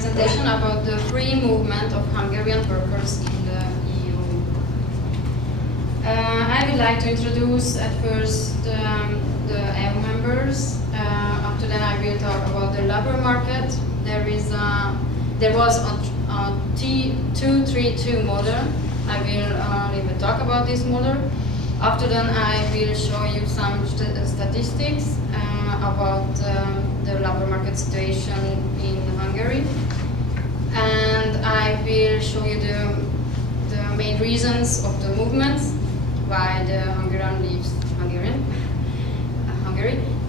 presentation about the free movement of Hungarian workers in the EU. I would like to introduce at first the EU members. After that, I will talk about the labor market. There was a T232 model. I will talk about this model. After that, I will show you some statistics about the labor market situation in Hungary, and I will show you the main reasons of the movements why the Hungarian leaves Hungary.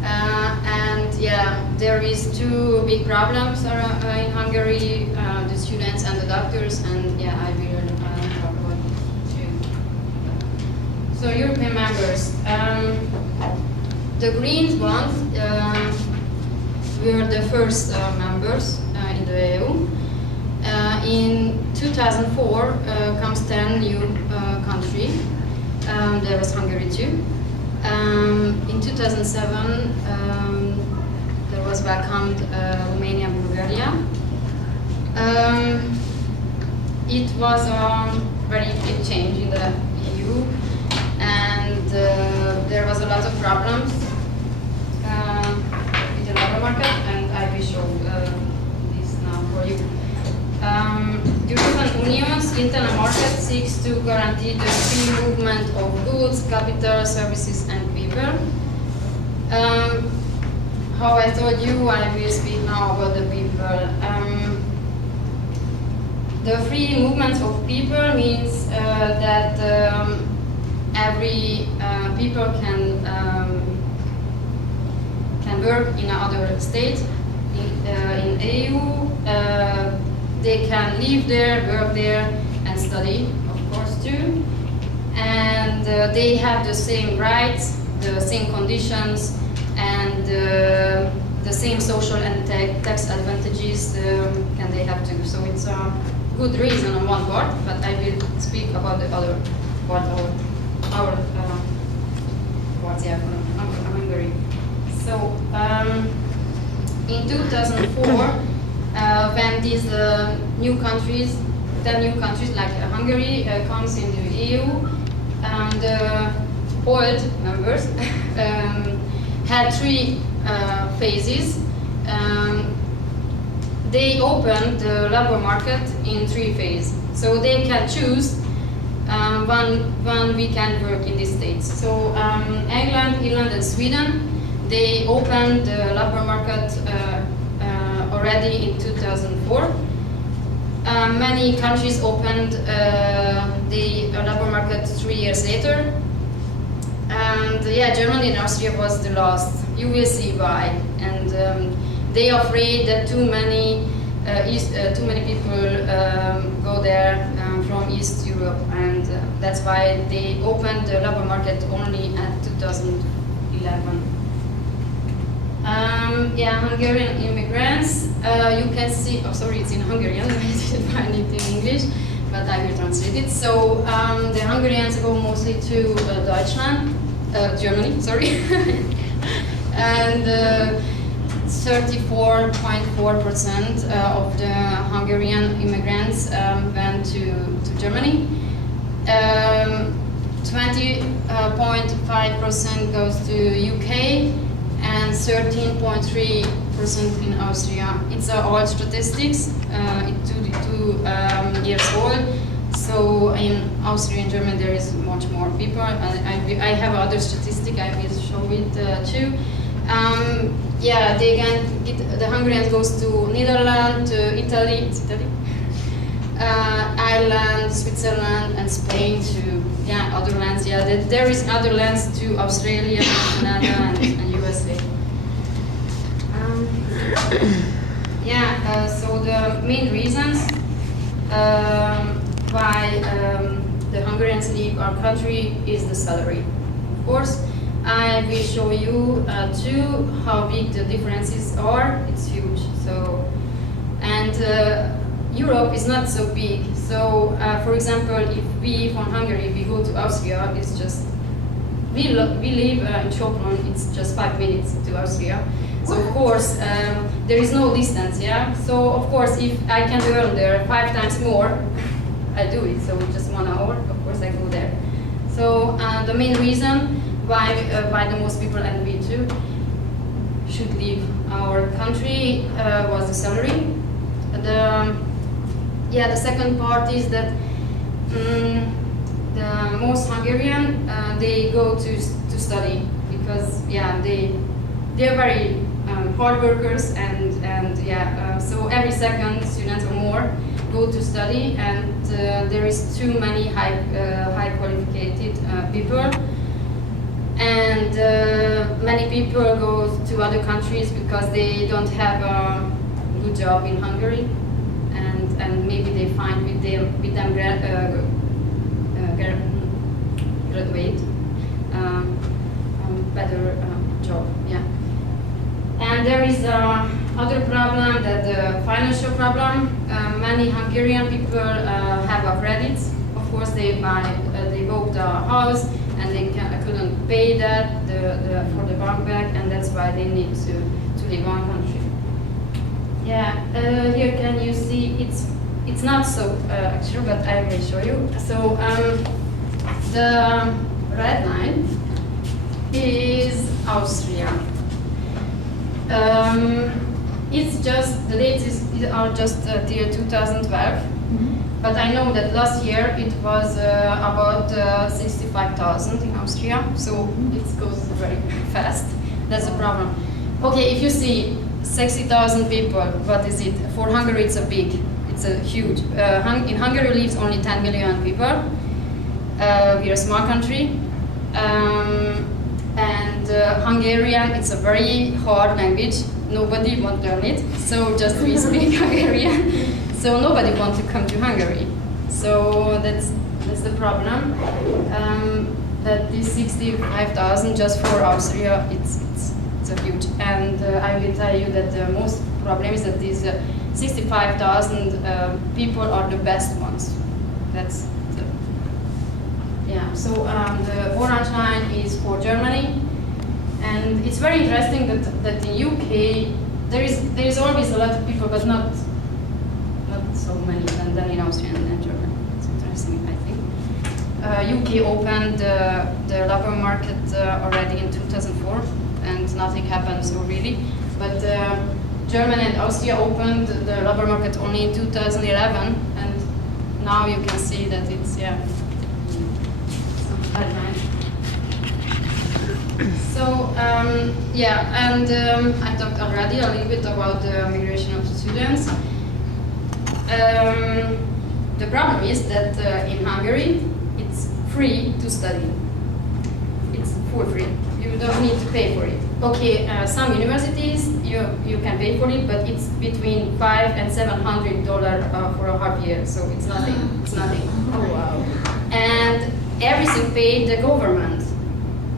And yeah, there is two big problems in Hungary: the students and the doctors, and yeah, I will talk about it too. So European members. The green ones were the first members in the EU. In 2004 comes 10 new countries. There was Hungary too. In 2007 there was welcomed Romania and Bulgaria. It was a very big change in the EU, and there was a lot of problems in the labor market, and I will show this now for you. European Union's internal market seeks to guarantee the free movement of goods, capital, services, and people. How I told you, I will speak now about the people. The free movement of people means that every people can work in another state in EU. They can live there, work there, and study, of course, too. And they have the same rights, the same conditions, and the same social and tax advantages can they have too. So it's a good reason on one part, but I will speak about the other part of our parts, yeah, from Hungary. So in 2004, when these new countries, 10 new countries like Hungary comes in the EU, the old members had three phases. They opened the labor market in three phases, so they can choose one weekend work in these states. So England, Ireland, and Sweden, they opened the labor market already in 2004. Many countries opened the labor market 3 years later. And yeah, Germany and Austria was the last. You will see why. And they are afraid that too many people go there from East Europe, and that's why they opened the labor market only at 2011. Yeah, Hungarian immigrants. You can see. Oh, sorry, it's in Hungarian. I didn't find it in English, but I will translate it. So the Hungarians go mostly to Germany. Sorry, and 34.4% of the Hungarian immigrants went to Germany. 20.5% goes to UK. And 13.3% in Austria. It's old statistics, it's 2 years old. So in Austria and Germany there is much more people. I have other statistic, I will show it too. Yeah, they can get, the Hungarians goes to Netherlands, to Italy, Ireland, Switzerland, and Spain, to yeah, other lands. Yeah, there is other lands to Australia, Canada, and USA. Yeah, so the main reasons why the Hungarians leave our country is the salary. Of course, I will show you too how big the differences are. It's huge. So, and Europe is not so big. So, for example, if we from Hungary we go to Austria, it's just we live in Sopron. It's just 5 minutes to Austria. So of course, there is no distance, yeah? So of course, if I can earn there 5 times more, I do it. So just 1 hour, of course I go there. So the main reason why the most people, and we too, should leave our country was the salary. The second part is that the most Hungarian, they go to study because they're very hard workers, and so every second students or more go to study, and there is too many high qualified people, and many people go to other countries because they don't have a good job in Hungary, and maybe they find with them graduate better job, yeah. And there is other problem, that the financial problem. Many Hungarian people have a credits. Of course, they bought a house and they couldn't pay that for the bank back, and that's why they need to leave one country. Yeah, here can you see it's not so actual, but I will show you. So the red line is Austria. It's just, the dates are just till 2012, but I know that last year it was about 65,000 in Austria, so it goes very fast. That's the problem. Okay, if you see 60,000 people, what is it? For Hungary it's a huge. In Hungary lives only 10 million people. We're a small country. And Hungarian, it's a very hard language. Nobody wants to learn it, so just we speak Hungarian. So nobody wants to come to Hungary. So that's the problem. That this 65,000 just for Austria, it's a huge. And I will tell you that the most problem is that these 65,000 people are the best ones. That's yeah, so the orange line is for Germany, and it's very interesting that in UK there is always a lot of people, but not so many than in Austria and Germany. It's interesting, I think. UK opened the labor market already in 2004, and nothing happened so really. But Germany and Austria opened the labor market only in 2011, and now you can see that it's So I talked already a little bit about the migration of students. The problem is that in Hungary it's free to study. It's for free. You don't need to pay for it. Okay, some universities you can pay for it, but it's between $500 and $700 for a half year, so it's nothing. It's nothing. Oh wow! And everything paid the government,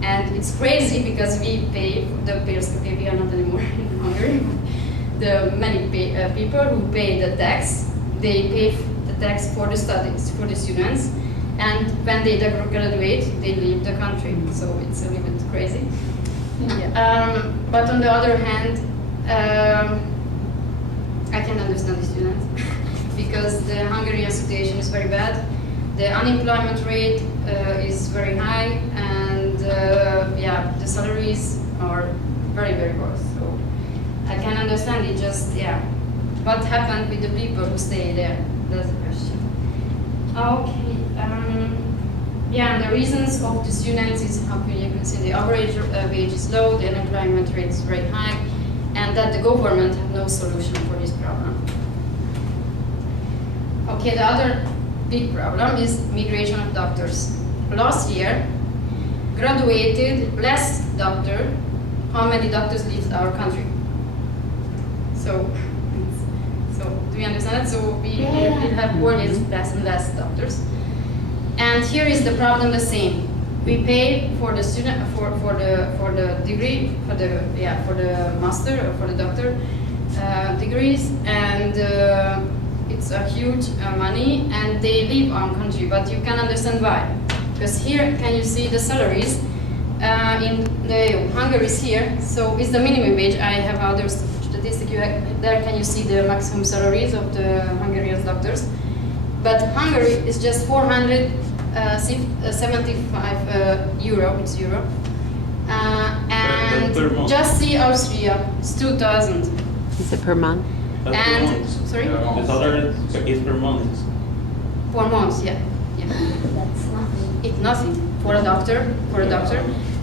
and it's crazy because we pay the payers. Okay, we are not anymore in Hungary. The many people who pay the tax, they pay the tax for the studies, for the students, and when they graduate, they leave the country. So it's a little bit crazy. Yeah. But on the other hand, I can understand the students because the Hungarian situation is very bad. The unemployment rate is very high, and the salaries are very, very low. So I can understand it. Just what happened with the people who stay there? That's the question. Okay. And the reasons of the students is, how you can see the average wage is low, the unemployment rate is very high, and that the government have no solution for this problem. Okay, the other big problem is migration of doctors. Last year, graduated less doctor. How many doctors leave our country? So do you understand it? So we have always less and less doctors. And here is the problem the same. We pay for the student for the degree for the master or for the doctor degrees, and it's a huge money, and they leave our country. But you can understand why, because here can you see the salaries in the Hungary is here, so it's the minimum wage. I have other statistics. There can you see the maximum salaries of the Hungarian doctors. But Hungary is just 475 euro, it's euro. And just see Austria, it's 2,000. Is it per month? That's And, per month. sorry? The salary is per month. 4 months, yeah. That's nothing. It's nothing for a doctor,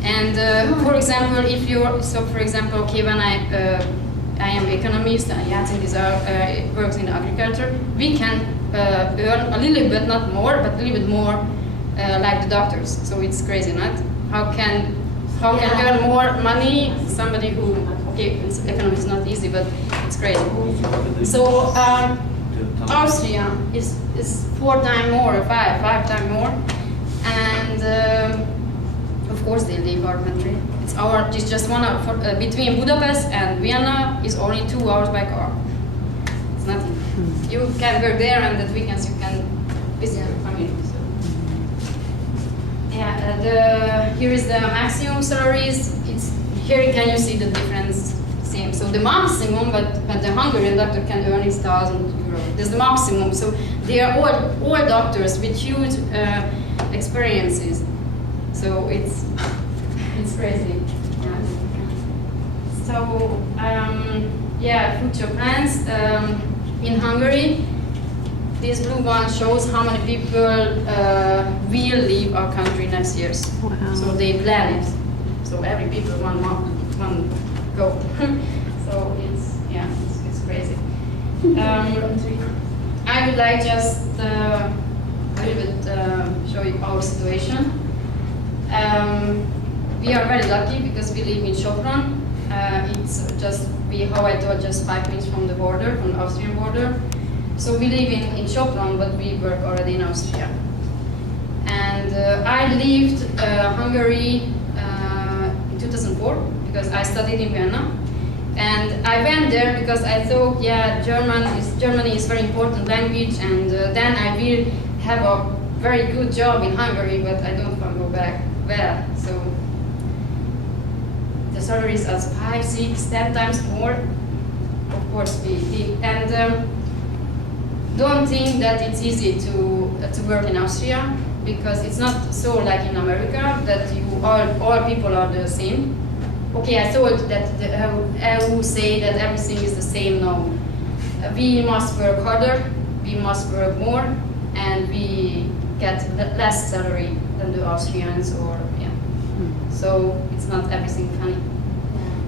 And for example, if you're, so for example, okay, when I am economist and Jacek is works in agriculture, we can earn a little bit, not more, but a little bit more like the doctors. So it's crazy, not? How can earn more money somebody who, okay, economy is not easy, but it's crazy. So Austria is 4 times more, 5 times more, and of course they leave our country. It's just 1 hour between Budapest and Vienna is only 2 hours by car. It's nothing. You can work there, and at weekends you can visit your family. So. Yeah, here is the maximum salaries. Here can you see the difference? Same. So the maximum, but the Hungarian doctor can earn is 1,000 euros. That's the maximum. So they are all doctors with huge experiences. So it's crazy. Yeah. So future plans in Hungary. This blue one shows how many people will leave our country next year. Wow. So they plan it. So every people one go. So it's crazy. I would like just a little bit show you our situation. We are very lucky because we live in Sopron. It's just how I told, just 5 minutes from the border, from the Austrian border. So we live in Sopron, but we work already in Austria. And I lived Hungary in 2004 because I studied in Vienna. And I went there because I thought, yeah, Germany is very important language, and then I will have a very good job in Hungary, but I don't want to go back there. So the salaries are 5, 6, 10 times more. Of course, don't think that it's easy to work in Austria, because it's not so like in America that all people are the same. Okay, I thought that the EU say that everything is the same. No, we must work harder, we must work more, and we get less salary than the Austrians, or yeah. So it's not everything funny,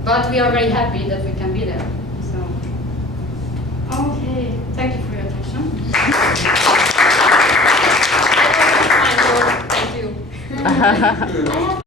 but we are very happy that we can be there. So okay, thank you for your attention. Thank you. I have